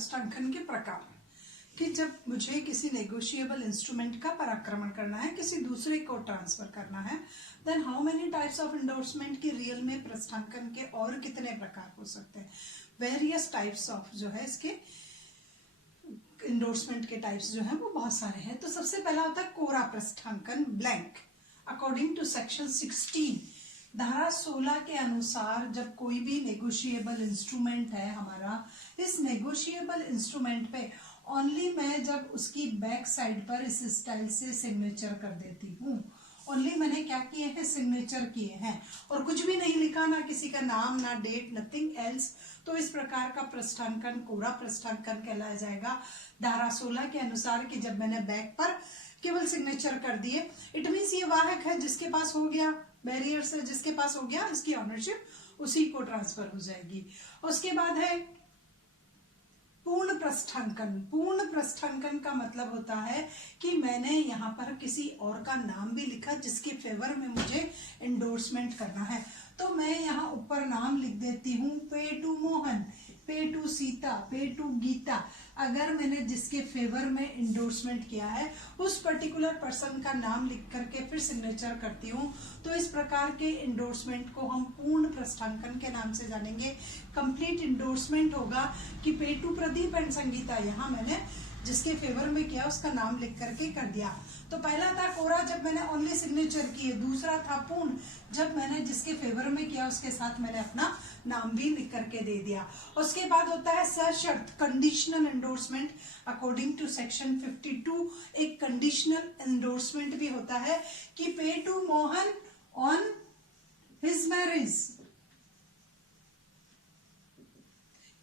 प्रस्तांकन के प्रकार कि जब मुझे किसी नेगोशिएबल इंस्ट्रूमेंट का पराक्रमण करना है, किसी दूसरे को ट्रांसफर करना है, then how many types of endorsement की रियल में प्रस्तांकन के और कितने प्रकार हो सकते हैं। वेरियस टाइप्स ऑफ जो है इसके इंडोर्समेंट के टाइप्स जो है वो बहुत सारे हैं। तो सबसे पहला होता है कोरा प्रस्तांकन, ब्लैंक। अकॉर्डिंग टू सेक्शन 16 धारा 16 के अनुसार जब कोई भी नेगोशिएबल इंस्ट्रूमेंट है हमारा, इस नेगोशिएबल इंस्ट्रूमेंट पे ओनली मैं जब उसकी बैक साइड पर इस स्टाइल से सिग्नेचर कर देती हूँ, ओनली मैंने क्या किए हैं, सिग्नेचर किए हैं और कुछ भी नहीं लिखा, ना किसी का नाम, ना डेट, नथिंग एल्स, तो इस प्रकार का प्रस्तांकन कोरा प्रस्तांकन कहलाया जाएगा धारा 16 के अनुसार कि जब मैंने बैक पर केवल सिग्नेचर कर दिए। इट मीन्स ये वाहक है जिसके पास हो गया, बैरियर से जिसके पास हो गया, इसकी ऑनरशिप उसी को ट्रांसफर हो जाएगी। उसके बाद है पूर्ण प्रस्तांकन। पूर्ण प्रस्तांकन का मतलब होता है कि मैंने यहाँ पर किसी और का नाम भी लिखा जिसके फेवर में मुझे एंडोर्समेंट करना है। तो मैं यहाँ ऊपर नाम लिख देती हूँ, पे टू मोहन, पे टू सीता, पे टू गीता। अगर मैंने जिसके फेवर में एंडोर्समेंट किया है उस पर्टिकुलर पर्सन का नाम लिख करके फिर सिग्नेचर करती हूँ, तो इस प्रकार के एंडोर्समेंट को हम पूर्ण प्रस्तांकन के नाम से जानेंगे। कंप्लीट एंडोर्समेंट होगा कि pay to Pradeep and Sangeeta, यहाँ मैंने जिसके फेवर में किया उसका नाम लिख करके कर दिया। तो पहला था कोरा जब मैंने ओनली सिग्नेचर किए, दूसरा था पूर्ण जब मैंने जिसके फेवर में किया उसके साथ मैंने अपना नाम भी लिख करके दे दिया। उसके बाद होता है सशर्त conditional endorsement. According to section 52 एक कंडीशनल एंडोर्समेंट भी होता है कि pay to Mohan on his marriage,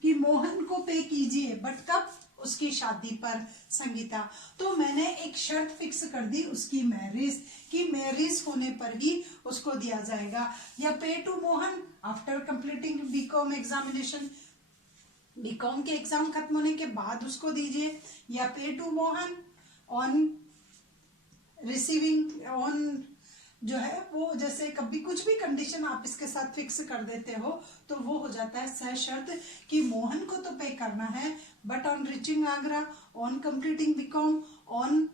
कि मोहन को पे कीजिए, बट कब, उसकी शादी पर संगीता। तो मैंने एक शर्त फिक्स कर दी उसकी मैरिज की, मैरिज होने पर ही उसको दिया जाएगा। या pay to Mohan after completing BCom examination, BCom के एग्जाम खत्म होने के बाद उसको दीजिए। या pay to Mohan on receiving, on जो है वो जैसे कभी कुछ भी कंडीशन आप इसके साथ फिक्स कर देते हो तो वो हो जाता है सशर्त कि मोहन को तो पे करना है, but on reaching Agra, on completing BCom, on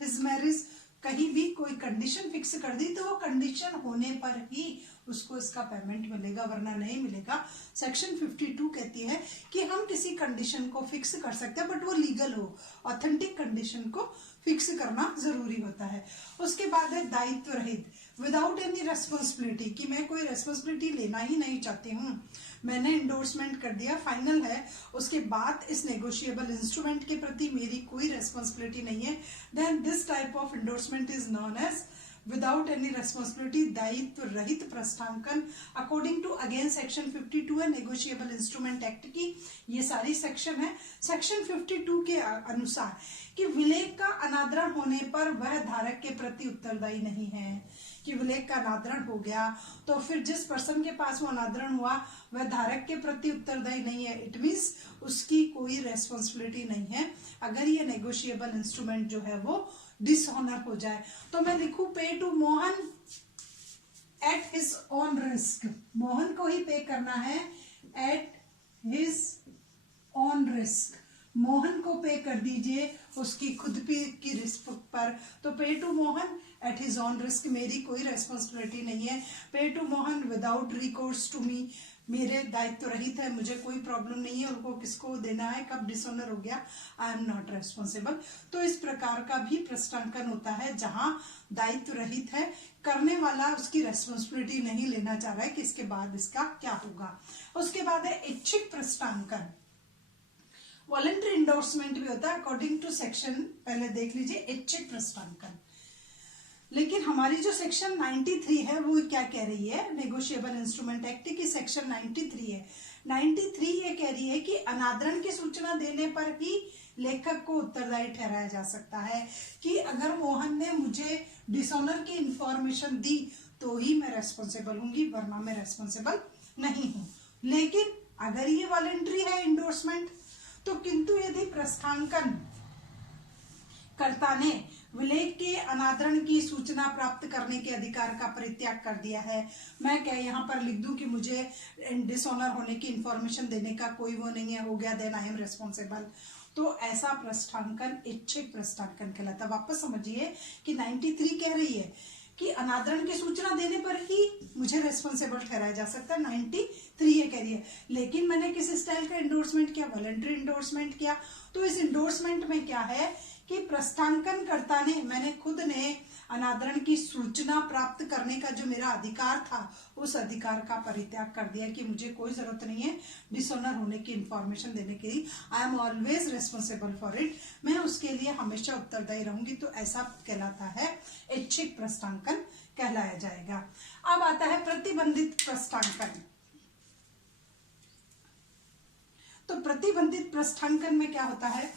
his marriage, कहीं भी कोई कंडीशन फिक्स कर दी तो वो कंडीशन होने पर ही उसको इसका पेमेंट मिलेगा, वरना नहीं मिलेगा। सेक्शन 52 कहती है कि हम किसी कंडीशन को फिक्स कर सकते हैं बट वो लीगल हो, ऑथेंटिक कंडीशन को फिक्स करना जरूरी होता है। उसके बाद है दायित्व रहित, विदाउट एनी रेस्पॉन्सिबिलिटी, कि मैं कोई रेस्पॉन्सिबिलिटी लेना ही नहीं चाहती हूँ, मैंने एंडोर्समेंट कर दिया, फाइनल है, उसके बाद इस नेगोशिएबल इंस्ट्रूमेंट के प्रति मेरी कोई रेस्पॉन्सिबिलिटी नहीं है, then this type of endorsement is known as without any responsibility, दायित्व रहित प्रस्तांकन। अकॉर्डिंग टू अगेन सेक्शन 52 है नेगोशिएबल इंस्ट्रूमेंट एक्ट की, ये सारी सेक्शन है। सेक्शन 52 के अनुसार कि विलेख का अनादरण होने पर वह धारक के प्रति उत्तरदायी नहीं है, कि विलेख का अनादरण हो गया तो फिर जिस पर्सन के पास वो अनादरण हुआ वह धारक के प्रति उत्तरदायी नहीं है। इट मीन्स उसकी कोई रेस्पॉन्सिबिलिटी नहीं है अगर ये नेगोशिएबल इंस्ट्रूमेंट जो है वो डिसऑनर हो जाए। तो मैं लिखूं pay to Mohan at his own risk, Mohan को ही पे करना है at his own risk, Mohan को पे कर दीजिए उसकी खुद की रिस्क पर। तो pay to Mohan at his own risk, मेरी कोई रेस्पॉन्सिबिलिटी नहीं है। Pay to Mohan without recourse to me, मेरे दायित्व रहित है, मुझे कोई प्रॉब्लम नहीं है, उनको किसको देना है, कब डिसऑनर हो गया, आई एम नॉट रेस्पॉन्सिबल। तो इस प्रकार का भी प्रस्तांकन होता है जहां दायित्व रहित है, करने वाला उसकी रेस्पॉन्सिबिलिटी नहीं लेना चाह रहा है कि इसके बाद इसका क्या होगा। उसके बाद है इच्छिक प्रस्तांकन, वॉलंटरी इंडोर्समेंट भी होता है अकॉर्डिंग टू सेक्शन, पहले देख लीजिए इच्छिक प्रस्तांकन। लेकिन हमारी जो सेक्शन 93 है वो क्या कह रही है, नेगोशिएबल इंस्ट्रूमेंट एक्ट की सेक्शन 93 है। 93 ये कह रही है कि अनादरण की सूचना देने पर ही लेखक को उत्तरदायी ठहराया जा सकता है, कि अगर मोहन ने मुझे डिसऑनर की इंफॉर्मेशन दी तो ही मैं रेस्पॉन्सिबल हूंगी, वरना मैं रेस्पॉन्सिबल नहीं हूं। लेकिन अगर ये वॉलंटरी है इंडोर्समेंट तो, किंतु यदि प्रस्तांकन कर्ता ने विलेख के अनादरण की सूचना प्राप्त करने के अधिकार का परित्याग कर दिया है। मैं क्या यहाँ पर लिख दूं कि मुझे डिसऑनर होने की इंफॉर्मेशन देने का कोई वो नहीं है, हो गया, देन आई एम रेस्पॉन्सिबल। तो ऐसा पृष्ठांकन इच्छिक पृष्ठांकन कहलाता है। वापस समझिए कि 93 कह रही है कि अनादरण की सूचना देने पर ही मुझे रेस्पॉन्सिबल ठहराया जा सकता है, 93 ये कह रही है। लेकिन मैंने किस स्टाइल का इंडोर्समेंट किया? वॉलंटरी इंडोर्समेंट किया। तो इस इंडोर्समेंट में क्या है कि प्रस्थांकनकर्ता ने, मैंने खुद ने अनादरण की सूचना प्राप्त करने का जो मेरा अधिकार था, उस अधिकार का परित्याग कर दिया कि मुझे कोई जरूरत नहीं है डिसऑनर होने की इंफॉर्मेशन देने के लिए। I am always responsible for it, मैं उसके लिए हमेशा उत्तरदायी रहूंगी। तो ऐसा कहलाता है ऐच्छिक प्रस्थांकन कहलाया जाएगा। अब आता है प्रतिबंधित प्रस्थांकन। तो प्रतिबंधित प्रस्थांकन में क्या होता है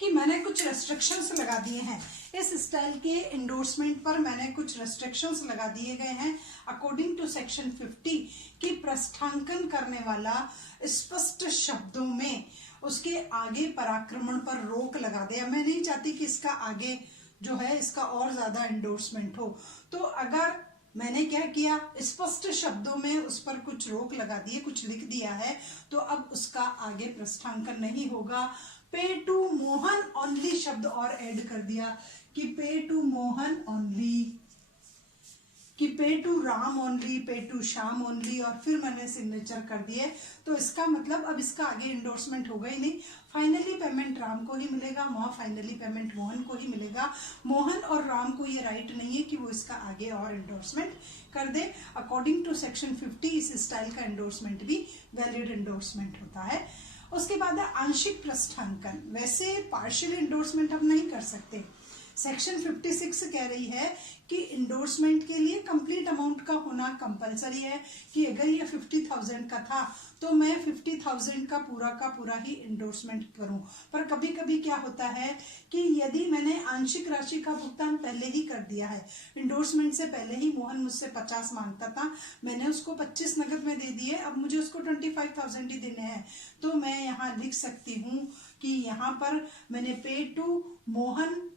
कि मैंने कुछ रेस्ट्रिक्शंस लगा दिए हैं। इस स्टाइल के इंडोर्समेंट पर मैंने कुछ रेस्ट्रिक्शंस लगा दिए गए हैं अकॉर्डिंग टू सेक्शन 50 कि प्रस्थांकन करने वाला स्पष्ट शब्दों में उसके आगे पराक्रमण पर रोक लगा दे। मैं नहीं चाहती कि इसका आगे जो है इसका और ज्यादा इंडोर्समेंट हो। तो अगर मैंने क्या किया, स्पष्ट शब्दों में उस पर कुछ रोक लगा दिए, कुछ लिख दिया है, तो अब उसका आगे प्रस्थांकन नहीं होगा। पे टू मोहन ओनली शब्द और ऐड कर दिया कि पे टू मोहन ओनली, कि पे टू राम ओनली, पे टू श्याम ओनली, और फिर मैंने सिग्नेचर कर दिए। तो इसका मतलब अब इसका आगे इंडोर्समेंट होगा ही नहीं। फाइनली पेमेंट राम को ही मिलेगा, वहां फाइनली पेमेंट मोहन को ही मिलेगा। मोहन और राम को ये राइट नहीं है कि वो इसका आगे और इंडोर्समेंट कर दे। अकॉर्डिंग टू सेक्शन 50 इस स्टाइल का इंडोर्समेंट भी वैलिड इंडोर्समेंट होता है। उसके बाद है आंशिक प्रस्थांकन। वैसे पार्शियल इंडोर्समेंट हम नहीं कर सकते। सेक्शन 56 कह रही है कि इंडोर्समेंट के लिए कंप्लीट अमाउंट का होना कंपलसरी है, कि अगर ये 50,000 का था तो मैं 50,000 का पूरा ही इंडोर्समेंट करूं। पर कभी कभी क्या होता है कि यदि मैंने आंशिक राशि का भुगतान पहले ही कर दिया है, इंडोर्समेंट से पहले ही मोहन मुझसे 50 मांगता था, मैंने उसको 25 नगद में दे दिए, अब मुझे उसको 25,000 ही देने हैं, तो मैं यहाँ लिख सकती हूँ कि यहाँ पर मैंने पे टू मोहन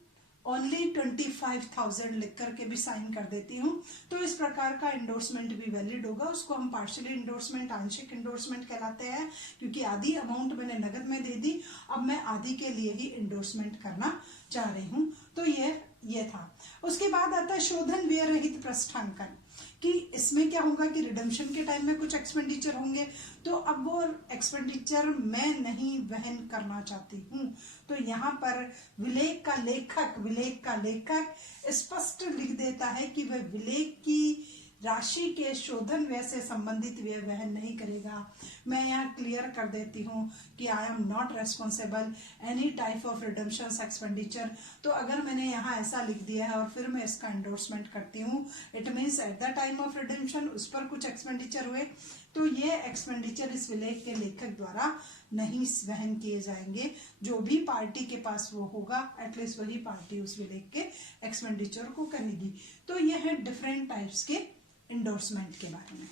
ओनली 25,000 लिख करके भी साइन कर देती हूँ। तो इस प्रकार का इंडोर्समेंट भी वैलिड होगा। उसको हम पार्शियली इंडोर्समेंट, आंशिक इंडोर्समेंट कहलाते हैं, क्योंकि आधी अमाउंट मैंने नगद में दे दी, अब मैं आधी के लिए ही इंडोर्समेंट करना चाह रही हूँ। तो ये था। उसके बाद आता है शोधन व्यय रहित प्रस्थांकन, कि इसमें क्या होगा कि रिडम्पशन के टाइम में कुछ एक्सपेंडिचर होंगे, तो अब वो एक्सपेंडिचर मैं नहीं वहन करना चाहती हूँ। तो यहाँ पर विलेख का लेखक स्पष्ट लिख देता है कि वह विलेख की राशि के शोधन व्यय से संबंधित व्यय वहन नहीं करेगा। मैं यहाँ क्लियर कर देती हूँ कि I am not responsible any type of redemption expenditure. तो अगर मैंने यहाँ ऐसा लिख दिया है और फिर मैं इसका एंडोर्समेंट करती हूँ, it means at the time of redemption उस पर कुछ एक्सपेंडिचर हुए, तो ये एक्सपेंडिचर इस विलेख के लेखक द्वारा नहीं वहन किए जाएंगे। जो भी पार्टी के पास वो होगा, एटलीस्ट वही पार्टी उस विलेख के एक्सपेंडिचर को करेगी। तो ये है डिफरेंट टाइप्स के इंडोर्समेंट के बारे में।